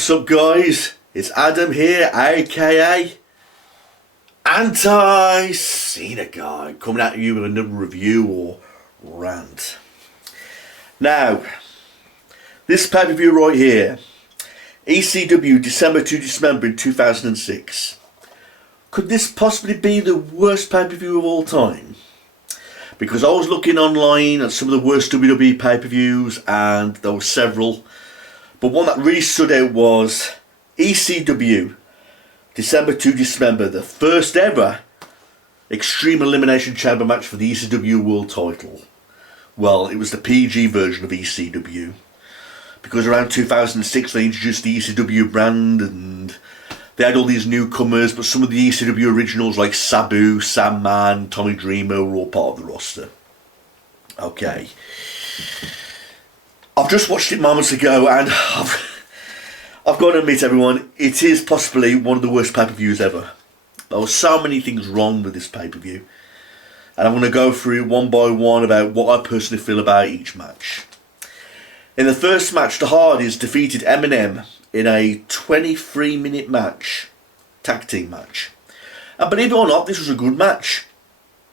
What's up, guys? It's Adam here, aka Anti-Cena Guy, coming at you with another review or rant. Now, this pay-per-view right here, ECW December to Dismember in 2006. Could this possibly be the worst pay-per-view of all time? Because I was looking online at some of the worst WWE pay-per-views, and there were several. But one that really stood out was ECW December to Dismember, the first ever Extreme Elimination Chamber match for the ECW World title. Well, it was the PG version of ECW, because around 2006 they introduced the ECW brand and they had all these newcomers, but some of the ECW originals like Sabu, Sandman, Tommy Dreamer were all part of the roster. Okay. I've just watched it moments ago, and I've got to admit, everyone, it is possibly one of the worst pay-per-views ever. There were so many things wrong with this pay-per-view, and I'm going to go through one by one about what I personally feel about each match. In the first match, the Hardys defeated Eminem in a 23-minute match, tag team match. And believe it or not, this was a good match.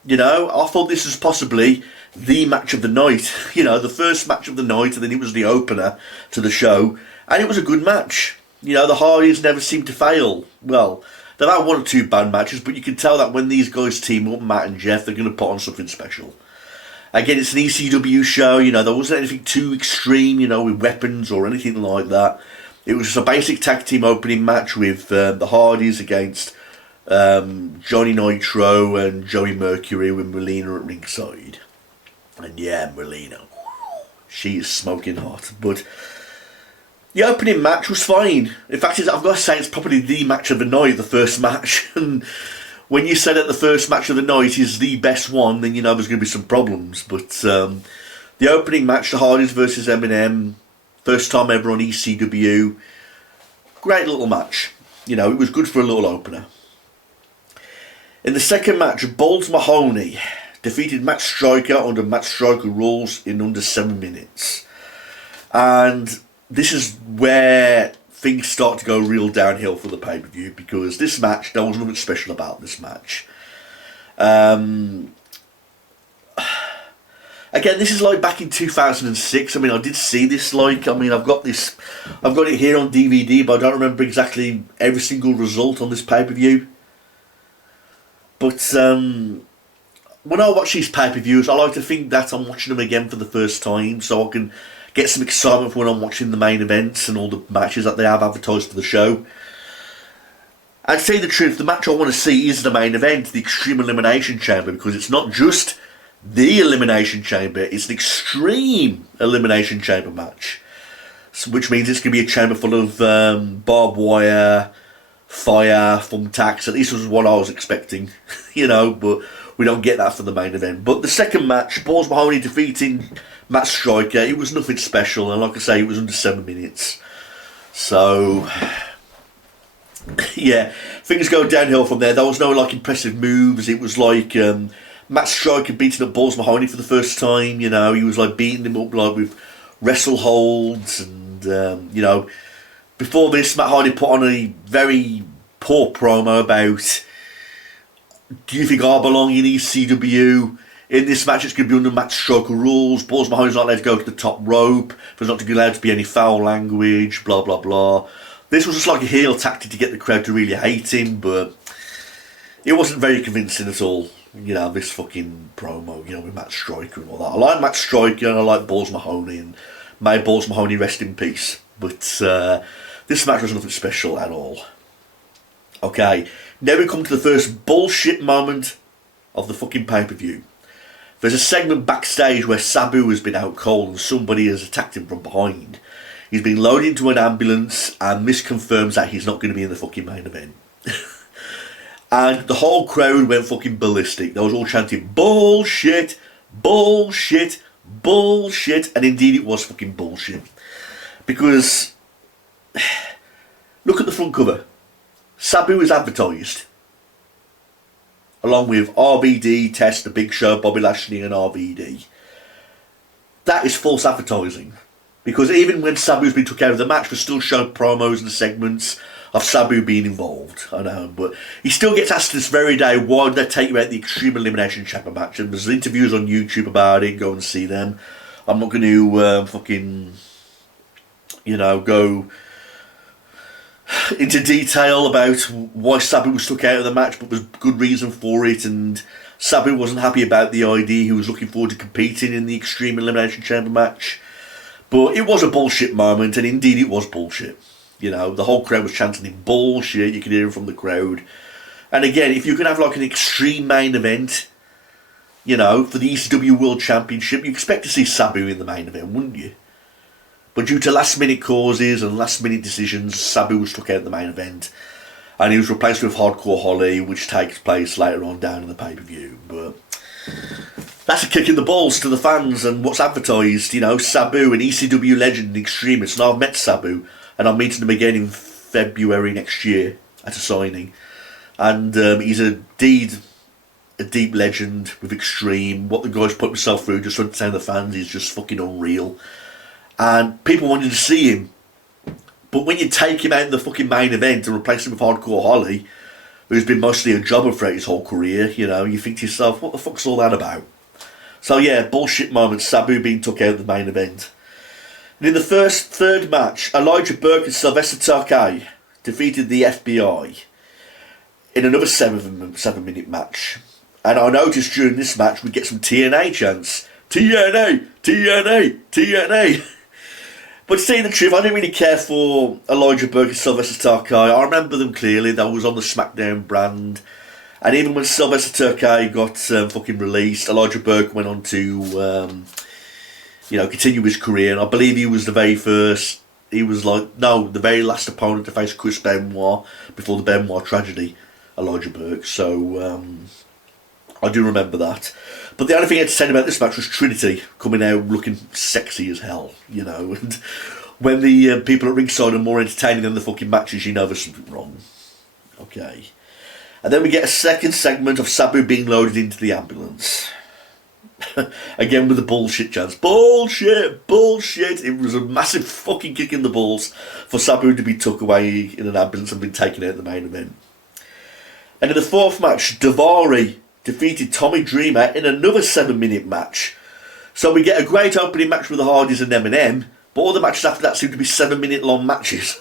You know, I thought this was possibly the match of the night. You know, the first match of the night, and then it was the opener to the show. And it was a good match. You know, the Hardys never seem to fail. Well, they've had one or two bad matches, but you can tell that when these guys team up, Matt and Jeff, they're going to put on something special. Again, it's an ECW show. You know, there wasn't anything too extreme, you know, with weapons or anything like that. It was just a basic tag team opening match with the Hardys against Johnny Nitro and Joey Mercury with Melina at ringside. And yeah, Melina, she is smoking hot. But the opening match was fine. In fact, I've got to say it's probably the match of the night, the first match. And when you say that the first match of the night is the best one, then you know there's going to be some problems. But the opening match, the Hardys versus Eminem, first time ever on ECW. Great little match. You know, it was good for a little opener. In the second match, Balls Mahoney defeated Matt Striker under Matt Striker rules in under 7 minutes. And this is where things start to go real downhill for the pay-per-view, because this match, there was nothing special about this match. Again, this is like back in 2006. I mean, I did see this, like, I mean, I've got it here on DVD, but I don't remember exactly every single result on this pay-per-view. But when I watch these pay-per-views, I like to think that I'm watching them again for the first time, so I can get some excitement when I'm watching the main events and all the matches that they have advertised for the show. And to tell you the truth, the match I want to see is the main event, the Extreme Elimination Chamber, because it's not just the Elimination Chamber, it's the Extreme Elimination Chamber match. So, which means it's going to be a chamber full of barbed wire, fire, thumbtacks. At least was what I was expecting, you know, but we don't get that for the main event. But the second match, Balls Mahoney defeating Matt Striker, it was nothing special, and like I say, it was under 7 minutes. So yeah, things go downhill from there. There was no like impressive moves. It was like Matt Striker beating up Balls Mahoney for the first time. You know, he was like beating him up like with wrestle holds, and you know, before this, Matt Hardy put on a very poor promo about, do you think I belong in ECW? In this match, it's going to be under Matt Striker rules. Balls Mahoney's not allowed to go to the top rope. There's not allowed to be any foul language, blah, blah, blah. This was just like a heel tactic to get the crowd to really hate him, but it wasn't very convincing at all. You know, this fucking promo, you know, with Matt Striker and all that. I like Matt Striker and I like Balls Mahoney, and may Balls Mahoney rest in peace. But this match was nothing special at all. Okay, now we come to the first bullshit moment of the fucking pay-per-view. There's a segment backstage where Sabu has been out cold and somebody has attacked him from behind. He's been loaded into an ambulance, and this confirms that he's not going to be in the fucking main event. And the whole crowd went fucking ballistic. They was all chanting, bullshit, bullshit, bullshit. And indeed it was fucking bullshit. Because, look at the front cover. Sabu is advertised, along with RVD, Test, The Big Show, Bobby Lashley and RVD. That is false advertising. Because even when Sabu's been took out of the match, we still show promos and segments of Sabu being involved. I know, but he still gets asked this very day, why did they take you out the Extreme Elimination Chamber match? And there's interviews on YouTube about it, go and see them. I'm not going to go into detail about why Sabu was took out of the match, but there's good reason for it, and Sabu wasn't happy about the idea. He was looking forward to competing in the Extreme Elimination Chamber match. But it was a bullshit moment, and indeed it was bullshit. You know, the whole crowd was chanting bullshit, you could hear it from the crowd. And again, if you can have like an extreme main event, you know, for the ECW World Championship, you expect to see Sabu in the main event, wouldn't you? But due to last minute causes and last minute decisions, Sabu was took out the main event. And he was replaced with Hardcore Holly, which takes place later on down in the pay-per-view. But that's a kick in the balls to the fans and what's advertised. You know, Sabu, an ECW legend and extremist. And I've met Sabu, and I'm meeting him again in February next year at a signing. And he's a deep legend with extreme. What the guy's put himself through just to entertain the fans is just fucking unreal. And people wanted to see him. But when you take him out in the fucking main event and replace him with Hardcore Holly, who's been mostly a jobber throughout his whole career, you know, you think to yourself, what the fuck's all that about? So yeah, bullshit moment, Sabu being took out of the main event. And in the third match, Elijah Burke and Sylvester Takei defeated the FBI in another 7-minute match. And I noticed during this match we get some TNA chants. TNA! TNA! TNA! But to tell you the truth, I didn't really care for Elijah Burke and Sylvester Takei. I remember them clearly, that was on the SmackDown brand. And even when Sylvester Takei got fucking released, Elijah Burke went on to, continue his career. And I believe he was the very last opponent to face Chris Benoit before the Benoit tragedy, Elijah Burke. So, I do remember that. But the only thing I had to say about this match was Trinity coming out looking sexy as hell, you know. And when the people at ringside are more entertaining than the fucking matches, you know there's something wrong. Okay. And then we get a second segment of Sabu being loaded into the ambulance. Again with the bullshit chants. Bullshit! Bullshit! It was a massive fucking kick in the balls for Sabu to be took away in an ambulance and been taken out of the main event. And in the fourth match, Daivari defeated Tommy Dreamer in another 7-minute match. So we get a great opening match with the Hardys and M&M, but all the matches after that seem to be 7-minute long matches.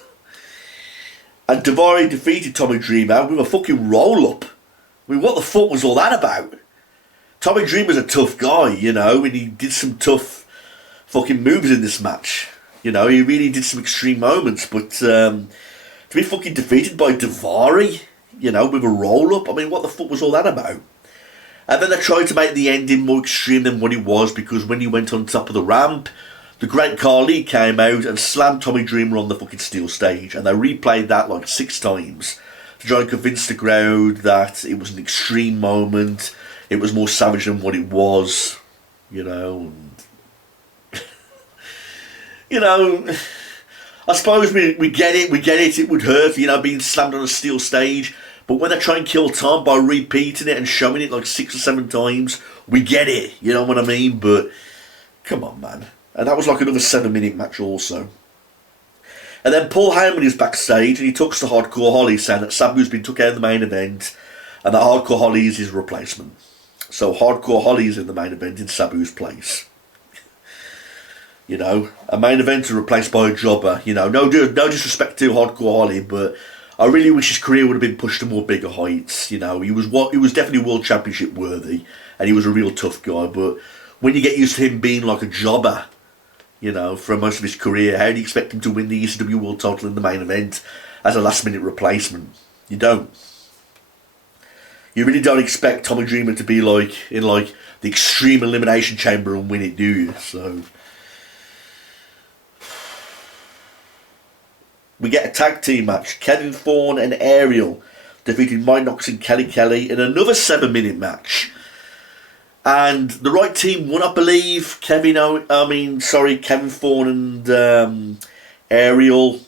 And Daivari defeated Tommy Dreamer with a fucking roll-up. I mean, what the fuck was all that about? Tommy Dreamer's a tough guy, you know, and he did some tough fucking moves in this match. You know, he really did some extreme moments, but to be fucking defeated by Daivari, you know, with a roll-up, I mean, what the fuck was all that about? And then they tried to make the ending more extreme than what it was, because when he went on top of the ramp, the Great Khali came out and slammed Tommy Dreamer on the fucking steel stage, and they replayed that like 6 times to try and convince the crowd that it was an extreme moment, it was more savage than what it was, you know. And you know, I suppose we get it, it would hurt, you know, being slammed on a steel stage. But when they try and kill time by repeating it and showing it like 6 or 7 times, we get it, you know what I mean? But, come on, man. And that was like another 7-minute match also. And then Paul Heyman is backstage and he talks to Hardcore Holly, saying that Sabu's been took out of the main event and that Hardcore Holly is his replacement. So Hardcore Holly is in the main event in Sabu's place. You know, a main eventer replaced by a jobber. You know, no disrespect to Hardcore Holly, but I really wish his career would have been pushed to more bigger heights. You know, he was definitely World Championship worthy, and he was a real tough guy. But when you get used to him being like a jobber, you know, for most of his career, how do you expect him to win the ECW World Title in the main event as a last-minute replacement? You don't. You really don't expect Tommy Dreamer to be like in like the Extreme Elimination Chamber and win it, do you? So we get a tag team match. Kevin Thorne and Ariel defeated Mike Knox and Kelly Kelly in another 7-minute match. And the right team won, I believe. Kevin Thorne and Ariel.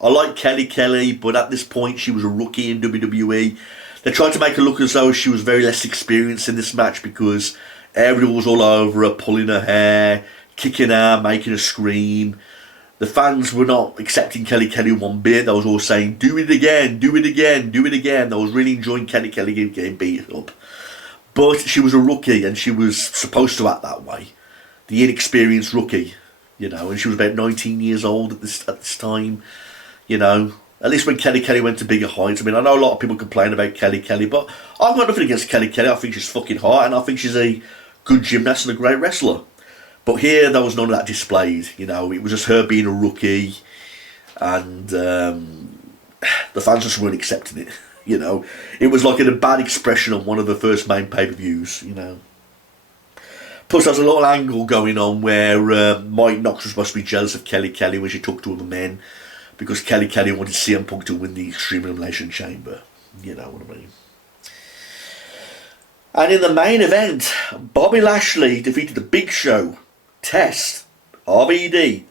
I like Kelly Kelly, but at this point she was a rookie in WWE. They tried to make her look as though she was very less experienced in this match because Ariel was all over her, pulling her hair, kicking her, making her scream. The fans were not accepting Kelly Kelly one bit. They was all saying, do it again, do it again, do it again. They was really enjoying Kelly Kelly getting beat up. But she was a rookie and she was supposed to act that way. The inexperienced rookie, you know, and she was about 19 years old at this time, you know. At least when Kelly Kelly went to bigger heights. I mean, I know a lot of people complain about Kelly Kelly, but I've got nothing against Kelly Kelly. I think she's fucking hot and I think she's a good gymnast and a great wrestler. But here, there was none of that displayed, you know. It was just her being a rookie, and the fans just weren't accepting it, you know. It was like a bad expression on one of the first main pay-per-views, you know. Plus, there was a little angle going on where Mike Knox was supposed to be jealous of Kelly Kelly when she talked to other men, because Kelly Kelly wanted CM Punk to win the Extreme Elimination Chamber, you know what I mean. And in the main event, Bobby Lashley defeated the Big Show, Test, RVD,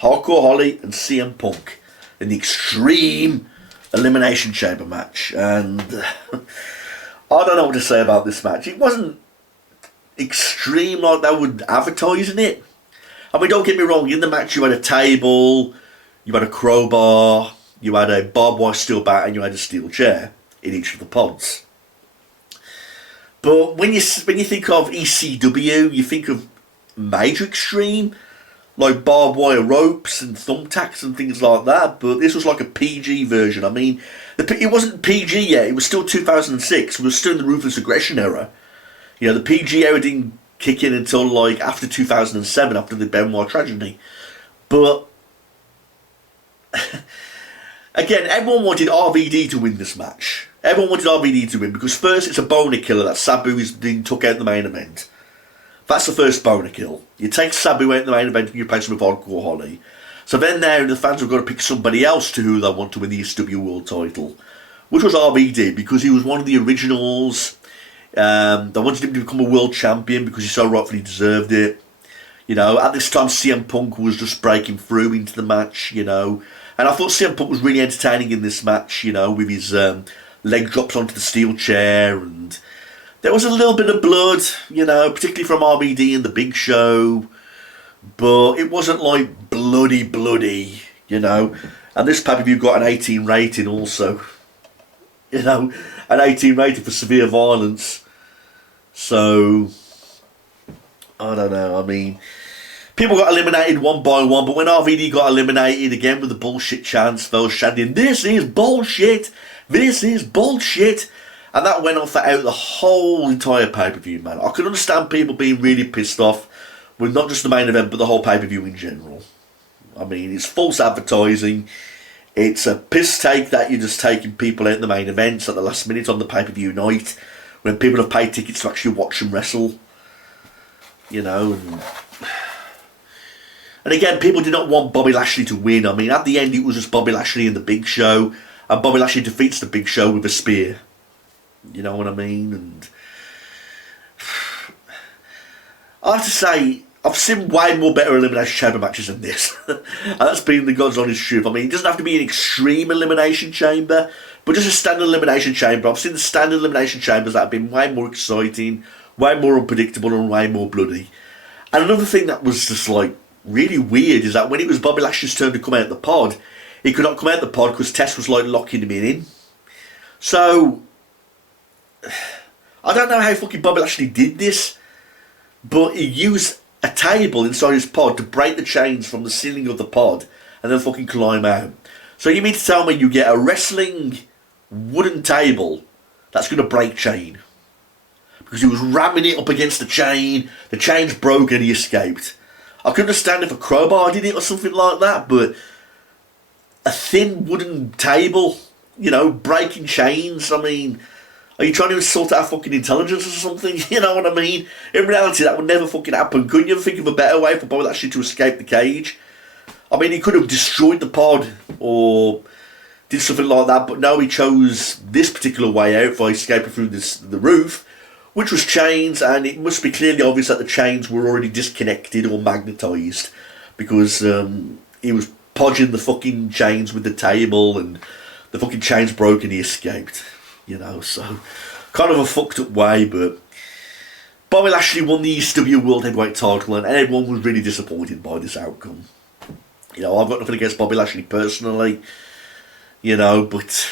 Hardcore Holly and CM Punk in the Extreme Elimination Chamber match. And I don't know what to say about this match. It wasn't extreme like they would advertising it. I mean, don't get me wrong, in the match you had a table, you had a crowbar, you had a barbed wire steel bat and you had a steel chair in each of the pods. But when you think of ECW, you think of major extreme, like barbed wire ropes and thumbtacks and things like that. But this was like a PG version. I mean, it wasn't PG yet. It was still 2006. We were still in the Ruthless Aggression era. You know, the PG era didn't kick in until like after 2007, after the Benoit tragedy. But again, everyone wanted RVD to win this match. Everyone wanted RVD to win because first it's a boner killer that Sabu is being took out in the main event. That's the first boner kill. You take Sabu out in the main event and you replace him with Hardcore Holly. So then now the fans have got to pick somebody else to who they want to win the ECW World title, which was RVD because he was one of the originals. They wanted him to become a world champion because he so rightfully deserved it. You know, at this time CM Punk was just breaking through into the match, you know. And I thought CM Punk was really entertaining in this match, you know, with his leg drops onto the steel chair, and there was a little bit of blood, you know, particularly from RVD in the Big Show, but it wasn't like bloody, you know. And this pay-per-view got an 18 rating also, you know, an 18 rating for severe violence. So I don't know, I mean, people got eliminated one by one, but when RVD got eliminated again with the bullshit chants, they were shouting, "This is bullshit! This is bullshit!" And that went on throughout the whole entire pay-per-view, man. I could understand people being really pissed off with not just the main event, but the whole pay-per-view in general. I mean, it's false advertising. It's a piss take that you're just taking people out in the main events at the last minute on the pay-per-view night when people have paid tickets to actually watch them wrestle. You know, and again, people did not want Bobby Lashley to win. I mean, at the end, it was just Bobby Lashley and the Big Show, and Bobby Lashley defeats the Big Show with a spear. You know what I mean? And I have to say, I've seen way more better Elimination Chamber matches than this. And that's been the God's honest truth. I mean, it doesn't have to be an extreme Elimination Chamber, but just a standard Elimination Chamber. I've seen the standard Elimination Chambers that have been way more exciting, way more unpredictable, and way more bloody. And another thing that was just like really weird is that when it was Bobby Lashley's turn to come out the pod, he could not come out the pod because Tess was like locking him in. So I don't know how fucking Bobby Lashley did this, but he used a table inside his pod to break the chains from the ceiling of the pod and then fucking climb out. So you mean to tell me you get a wrestling wooden table that's going to break chain? Because he was ramming it up against the chain's broke and he escaped. I could understand if a crowbar did it or something like that, but a thin wooden table, you know, breaking chains, I mean, are you trying to insult our fucking intelligence or something? You know what I mean? In reality, that would never fucking happen. Couldn't you think of a better way for Bobby Lashley to escape the cage? I mean, he could have destroyed the pod or did something like that, but no, he chose this particular way out for escaping through the roof, which was chains, and it must be clearly obvious that the chains were already disconnected or magnetised, because he was podging the fucking chains with the table, and the fucking chains broke and he escaped. You know, so kind of a fucked up way, but Bobby Lashley won the ECW World Heavyweight title, and everyone was really disappointed by this outcome. You know, I've got nothing against Bobby Lashley personally, you know, but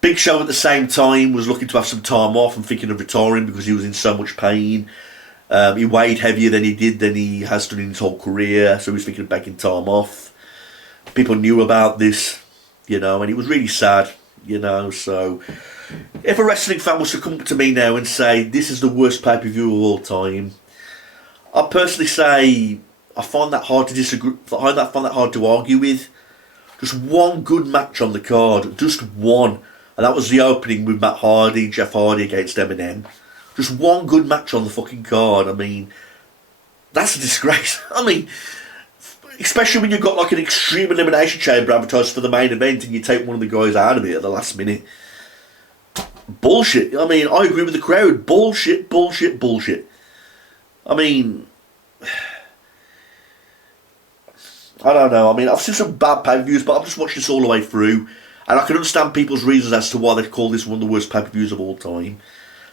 Big Show at the same time was looking to have some time off and thinking of retiring because he was in so much pain. He weighed heavier than he has done in his whole career, so he was thinking of taking time off. People knew about this, you know, and it was really sad, you know. So if a wrestling fan was to come to me now and say this is the worst pay-per-view of all time, I personally say I find that hard to disagree. I find that hard to argue with. Just one good match on the card, just one, and that was the opening with Jeff Hardy against Eminem. Just one good match on the fucking card. I mean, that's a disgrace. I mean, especially when you've got like an Extreme Elimination Chamber advertised for the main event and you take one of the guys out of it at the last minute. Bullshit. I mean, I agree with the crowd. Bullshit, bullshit, bullshit. I mean, I don't know. I mean, I've seen some bad pay-per-views, but I've just watched this all the way through, and I can understand people's reasons as to why they call this one of the worst pay-per-views of all time.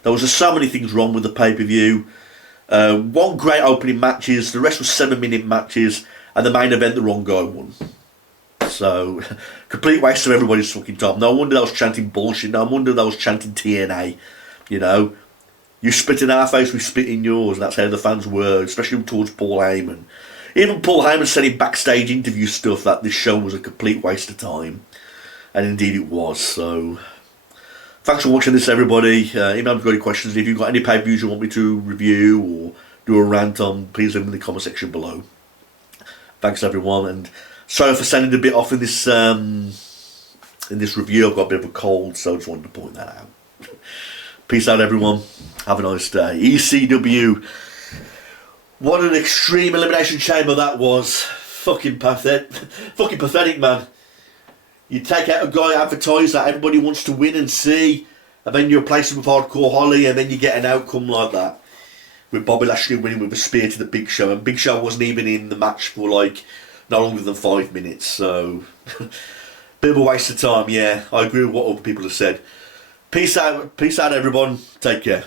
There was just so many things wrong with the pay-per-view. One great opening matches, the rest was 7-minute matches, and the main event the wrong guy won. So, complete waste of everybody's fucking time. No wonder I was chanting bullshit. No wonder I was chanting TNA. You know, you spit in our face, we spit in yours, and that's how the fans were, especially towards Paul Heyman. Even Paul Heyman said in backstage interview stuff that this show was a complete waste of time. And indeed it was, so thanks for watching this, everybody. Email me if you've got any questions. If you've got any pay-per-views you want me to review or do a rant on, please leave them in the comment section below. Thanks, everyone, and sorry for sounding a bit off in this review. I've got a bit of a cold, so I just wanted to point that out. Peace out, everyone. Have a nice day. ECW. What an Extreme Elimination Chamber that was. Fucking pathetic, man. You take out a guy advertised that everybody wants to win and see, and then you replace him with Hardcore Holly, and then you get an outcome like that. With Bobby Lashley winning with a spear to the Big Show, and Big Show wasn't even in the match for like no longer than 5 minutes, so bit of a waste of time, yeah. I agree with what other people have said. Peace out everyone. Take care.